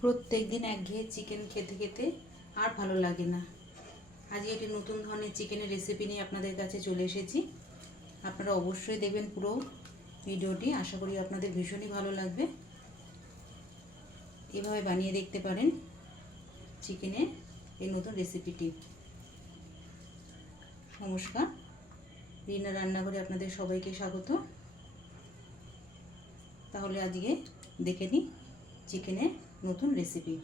প্রত্যেক দিন একঘেয়ে চিকেন খেতে খেতে আর ভালো লাগে না। আজকে একটি নতুন ধরনের চিকেনের রেসিপি নিয়ে আপনাদের কাছে চলে এসেছি। আপনারা অবশ্যই দেখবেন পুরো ভিডিওটি, আশা করি আপনাদের ভীষণই ভালো লাগবে। এভাবে বানিয়ে দেখতে পারেন চিকেনের এই নতুন রেসিপিটি। নমস্কার, রিনা রান্নাঘরে আপনাদের সবাইকে স্বাগত। তাহলে আজকে দেখে নিই চিকেনের নতুন রেসিপি।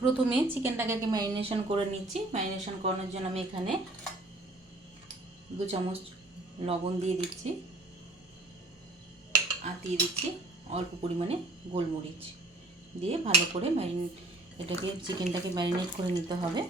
প্রথমে চিকেনটাকে ম্যারিনেশন করে নিচ্ছি। ম্যারিনেশন করানোর জন্য আমি এখানে 2 চামচ লবণ দিয়ে দিচ্ছি, আর দিয়ে দিচ্ছি অল্প পরিমাণে গোলমরিচ দিয়ে ভালো করে চিকেনটাকে ম্যারিনেট করে নিতে হবে।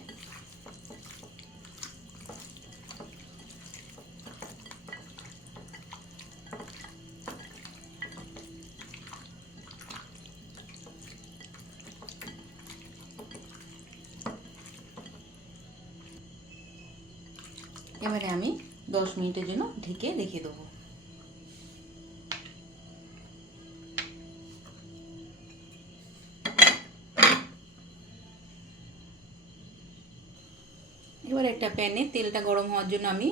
এবারে আমি 10 মিনিটের জন্য ঢেকে রেখে দেবো। এবার একটা প্যানে তেলটা গরম হওয়ার জন্য আমি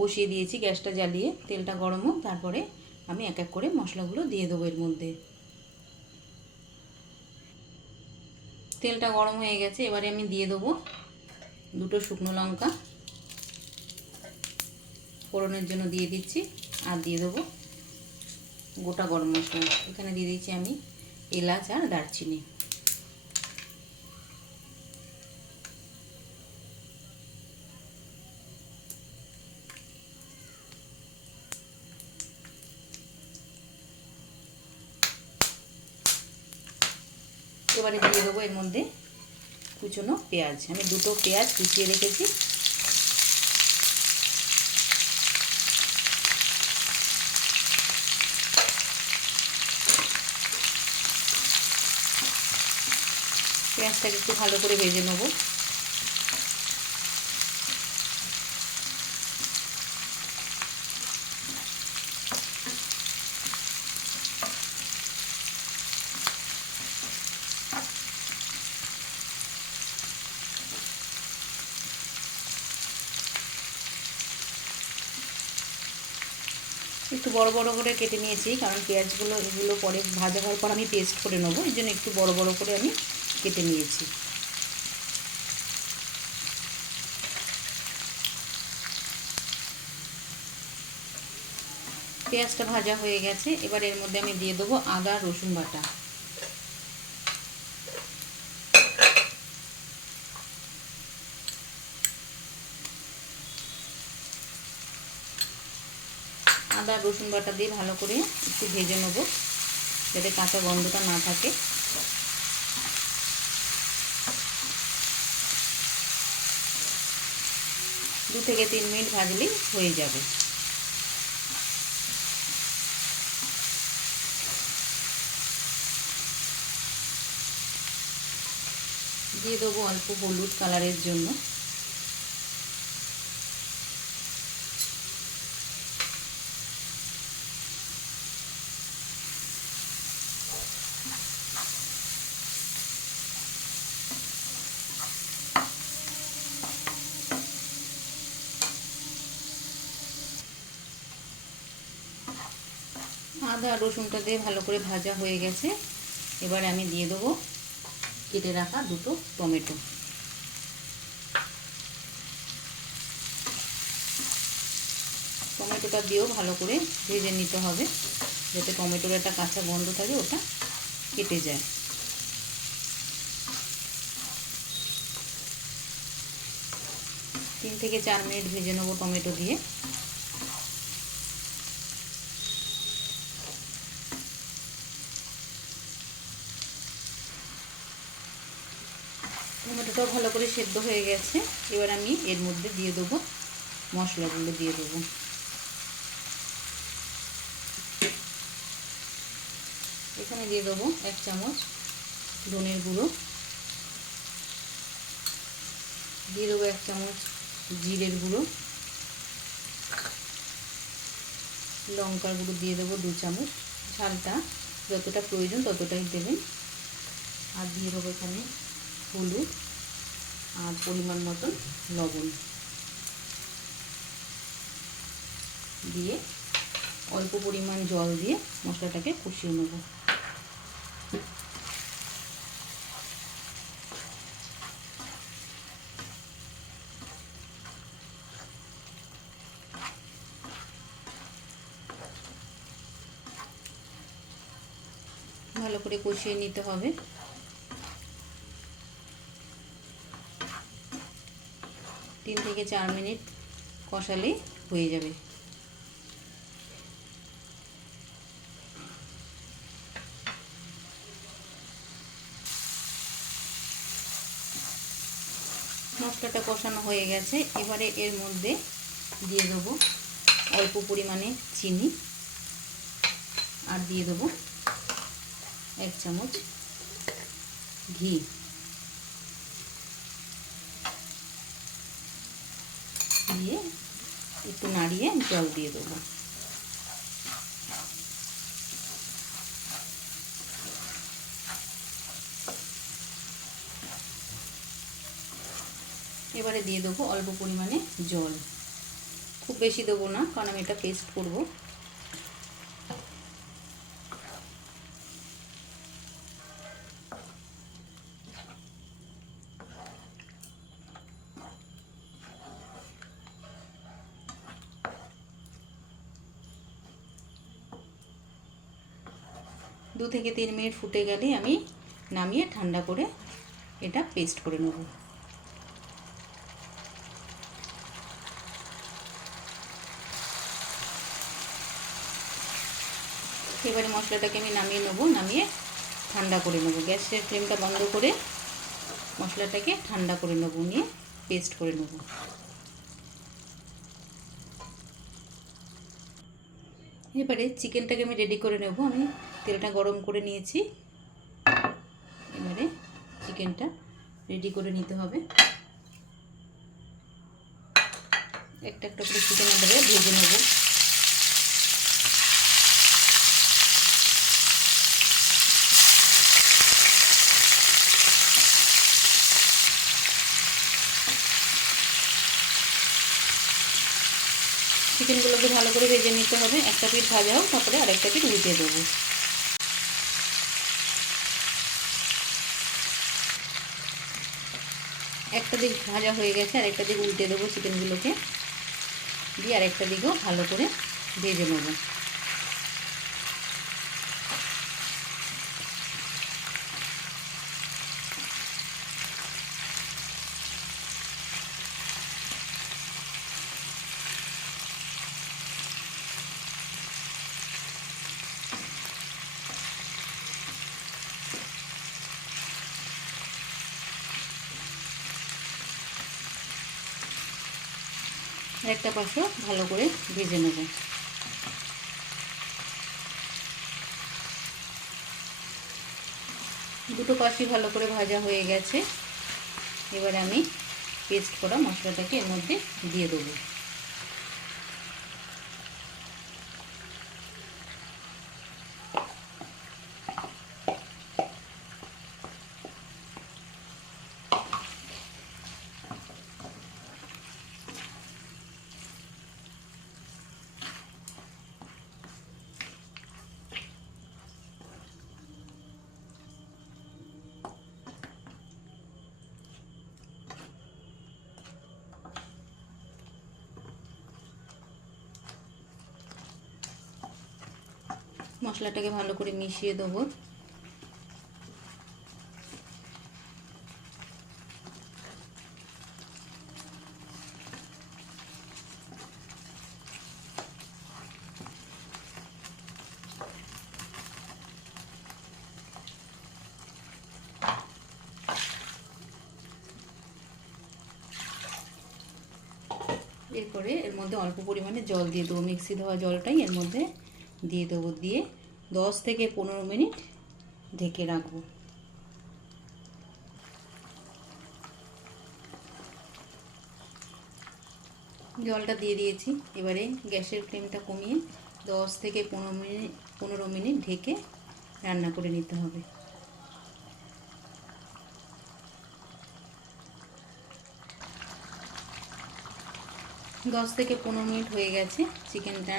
বসিয়ে দিয়েছি, গ্যাসটা জ্বালিয়ে। তেলটা গরম হোক, তারপরে আমি এক এক করে মশলাগুলো দিয়ে দেবো এর মধ্যে। তেলটা গরম হয়ে গেছে, এবারে আমি দিয়ে দেবো 2টো শুকনো লঙ্কা ফোড়নের জন্য দিয়ে দিচ্ছি, আর দিয়ে দেবো গোটা গরম মশলা। এখানে দিয়ে দিচ্ছি আমি এলাচ আর দারচিনি। এবারে দিয়ে দেবো এর মধ্যে কুচনো পেঁয়াজ। আমি 2টো পেঁয়াজ কুচিয়ে রেখেছি। পেঁয়াজটাকে একটু ভালো করে ভেজে নেব। একটু বড় বড় করে কেটে নিয়েছি, কারণ এগুলো পরে ভাজা হওয়ার পর আমি পেস্ট করে নেবো, এই জন্য একটু বড় বড় করে আমি কেটে নিয়েছি। পেঁয়াজটা ভাজা হয়ে গেছে, এবার এর মধ্যে আমি দিয়ে দেবো আদা রসুন বাটা। আদা রসুন বাটা দিয়ে ভালো করে একটু ভেজে নেবো, যাতে কাঁচা গন্ধটা না থাকে। দু থেকে 3 মিনিট ভাজলেই হয়ে যাবে। দিয়ে দেবো অল্প হলুদ কালারের জন্য। আদা রসুনটা দিয়ে ভালো করে ভাজা হয়ে গেছে, এবারে আমি দিয়ে দেবো কেটে রাখা 2টো টমেটো। টমেটোটা দিয়েও ভালো করে ভেজে নিতে হবে, যাতে টমেটোর একটা কাঁচা গন্ধ থাকে, ওটা কেটে যায়। তিন থেকে 4 মিনিট ভেজে নেবো টমেটো দিয়ে। টমেটোটাও ভালো করে সেদ্ধ হয়ে গেছে, এবার আমি এর মধ্যে দিয়ে দেবো মশলাগুলো। দিয়ে দেবো এখানে দিয়ে দেবো 1 চামচ ধনের গুঁড়ো, দিয়ে দেবো 1 চামচ জিরের গুঁড়ো, লঙ্কার গুঁড়ো দিয়ে দেবো 2 চামচ, ঝালটা যতটা প্রয়োজন ততটাই দেবেন। আর দিয়ে দেবো এখানে হলুদ আর পরিমাণ মতন লবণ দিয়ে অল্প পরিমাণ জল দিয়ে মশলাটাকে কষিয়ে নেব। ভালো করে কষিয়ে নিতে হবে। তিন থেকে 4 মিনিট কষালে হয়ে যাবে। মশলাটা কষানো হয়ে গেছে। এবারে এর মধ্যে দিয়ে দেবো অল্প পরিমাণে চিনি আর দিয়ে দেবো 1 চামচ ঘি। দিয়ে একটু নাড়িয়ে জল দিয়ে দেবো। এবারে দিয়ে দেবো অল্প পরিমাণে জল, খুব বেশি দেবো না কারণ আমি এটা পেস্ট করব। দু থেকে 3 মিনিট ফুটে গেলে আমি নামিয়ে ঠান্ডা করে এটা পেস্ট করে নেব। এবারে মশলাটাকে আমি নামিয়ে নেব, নামিয়ে ঠান্ডা করে নেব। গ্যাসের ফ্লেমটা বন্ধ করে মশলাটাকে ঠান্ডা করে নেব, নিয়ে পেস্ট করে নেব। এবারে চিকেনটাকে আমি রেডি করে নেব। আমি তেলটা গরম করে নিয়েছি। এবারে চিকেনটা রেডি করে নিতে হবে। একটা একটা করে চিকেন এবারে ভেজে নেব। চিকেনগুলোকে ভালো করে ভেজে নিতে হবে। একটা পিঠ ভাজা হোক, তারপরে আরেকটা পিঠ উল্টে দেবো। একটা দিক ভাজা হয়ে গেছে, আরেকটা দিক উল্টে দেবো চিকেনগুলোকে দিয়ে, আরেকটা দিকেও ভালো করে ভেজে নেব। আরেকটা পাশও ভালো করে ভেজে নেব। দুটো পাশই ভালো করে ভাজা হয়ে গেছে। এবারে আমি পেস্ট করা মশলাটাকে এর মধ্যে দিয়ে দেবো। মশলাটাকে ভালো করে মিশিয়ে দেবো। এরপরে এর মধ্যে অল্প পরিমাণে জল দিয়ে দেবো। মিক্সি ধোয়া জলটাই এর মধ্যে দিয়ে দেবো। দিয়ে 10 থেকে 15 মিনিট ঢেকে রাখবো। জলটা দিয়ে দিয়েছি। এবারে গ্যাসের ফ্লেমটা কমিয়ে 10 থেকে 15 মিনিট ঢেকে রান্না করে নিতে হবে। দশ থেকে 15 মিনিট হয়ে গেছে, চিকেনটা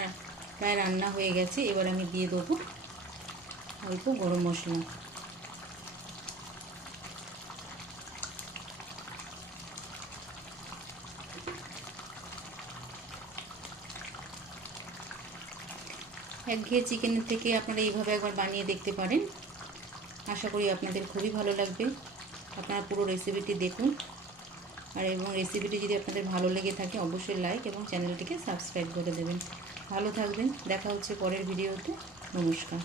প্রায় রান্না হয়ে গেছে। এবার আমি দিয়ে দেবো অল্প গরম মশলা। একঘেয়ে চিকেনের থেকে আপনারা এইভাবে একবার বানিয়ে দেখতে পারেন। আশা করি আপনাদের খুবই ভালো লাগবে। আপনারা পুরো রেসিপিটি দেখুন, আর এবং রেসিপিটি যদি আপনাদের ভালো লেগে থাকে অবশ্যই লাইক এবং চ্যানেলটিকে সাবস্ক্রাইব করে দেবেন। ভালো থাকবেন, দেখা হচ্ছে পরের ভিডিওতে। নমস্কার।